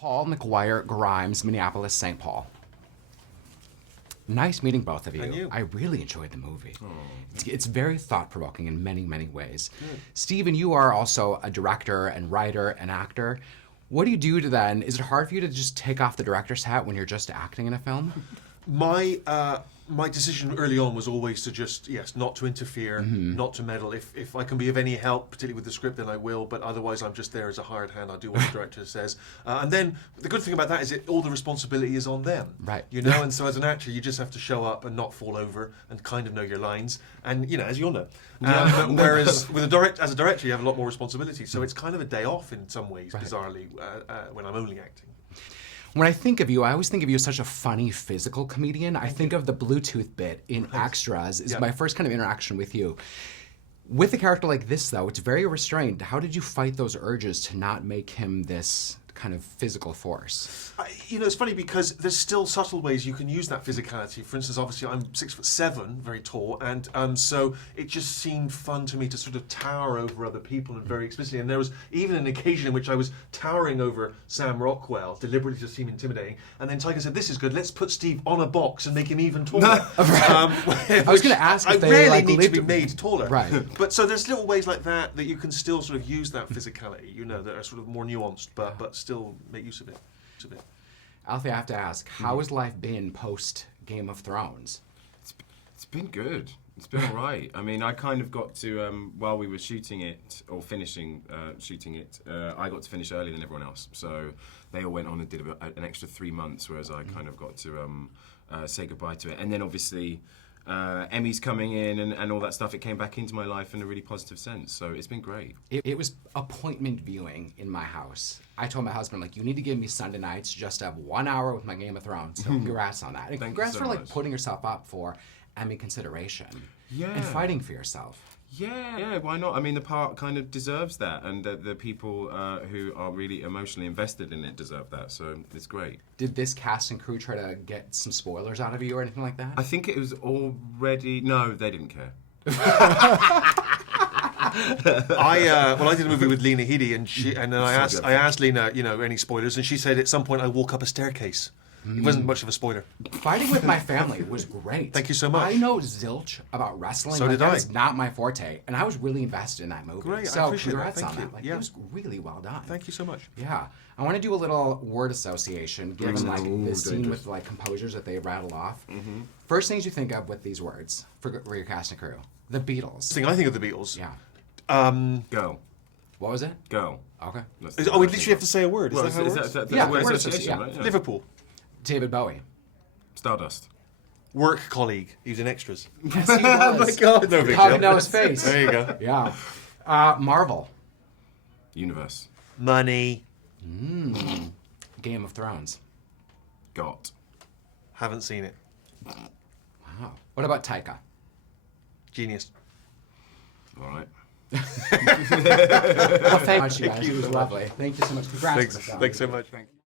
Paul, McGuire, Grimes, Minneapolis, St. Paul. Nice meeting both of you. And you. I really enjoyed the movie. It's very thought-provoking in many, many ways. Good. Stephen, you are also a director and writer and actor. What do you do to then? Is it hard for you to just take off the director's hat when you're just acting in a film? My decision early on was always to just, not to interfere, not to meddle. If I can be of any help, particularly with the script, then I will, but otherwise I'm just there as a hired hand. I'll do what the director says. And then the good thing about that is all the responsibility is on them. Right. You know, and so as an actor, you just have to show up and not fall over and kind of know your lines. And, as you all know. Whereas with as a director, you have a lot more responsibility. So it's kind of a day off in some ways, bizarrely, when I'm only acting. When I think of you, I always think of you as such a funny physical comedian. I think of the Bluetooth bit in Extras is my first kind of interaction with you. With a character like this, though, it's very restrained. How did you fight those urges to not make him this kind of physical force? It's funny because there's still subtle ways you can use that physicality. For instance, obviously I'm 6'7", very tall, and so it just seemed fun to me to sort of tower over other people and very explicitly. And there was even an occasion in which I was towering over Sam Rockwell, deliberately to seem intimidating. And then Tiger said, "This is good. Let's put Steve on a box and make him even taller." I was going to ask. If I rarely need to be made taller, right? But so there's little ways like that you can still sort of use that physicality, that are sort of more nuanced, but still make use of it. Alfie, I have to ask, how has life been post Game of Thrones? It's been good. It's been all right. I mean, I kind of got to, while we were shooting it, or finishing shooting it, I got to finish earlier than everyone else. So they all went on and did an extra 3 months, whereas I kind of got to say goodbye to it. And then obviously, Emmy's coming in and all that stuff. It came back into my life in a really positive sense. So it's been great. It was appointment viewing in my house. I told my husband, you need to give me Sunday nights just to have 1 hour with my Game of Thrones. So congrats on that. And congrats for putting yourself up for Emmy consideration. Yeah. And fighting for yourself. Yeah, why not? I mean, the part kind of deserves that, and the people who are really emotionally invested in it deserve that, so it's great. Did this cast and crew try to get some spoilers out of you or anything like that? I think it was already... No, they didn't care. I did a movie with Lena Headey, and then I asked Lena, any spoilers, and she said at some point I walk up a staircase. It wasn't much of a spoiler. Fighting with my family was great. Thank you so much. I know zilch about wrestling. So did I. That's not my forte, and I was really invested in that movie. Great, so I appreciate congrats that. on Thank that. you. It was really well done. Thank you so much. Yeah, I want to do a little word association, given the scene with composers that they rattle off. First things you think of with these words for your cast and crew: the Beatles. I think of the Beatles. Yeah. Go. What was it? Go. Okay. We literally have to say a word. Is that how it works? That's Yeah, word word association, association, right? Liverpool. David Bowie. Stardust. Work colleague. He was in Extras. Yes, he was. Oh my God! No big How deal. know his face? There you go. Yeah. Marvel. Universe. Money. Game of Thrones. Got. Haven't seen it. Wow. What about Taika? Genius. All right. Well, thank you, guys. It was lovely. Thank you so much. Congrats. Thanks so much. Thank you.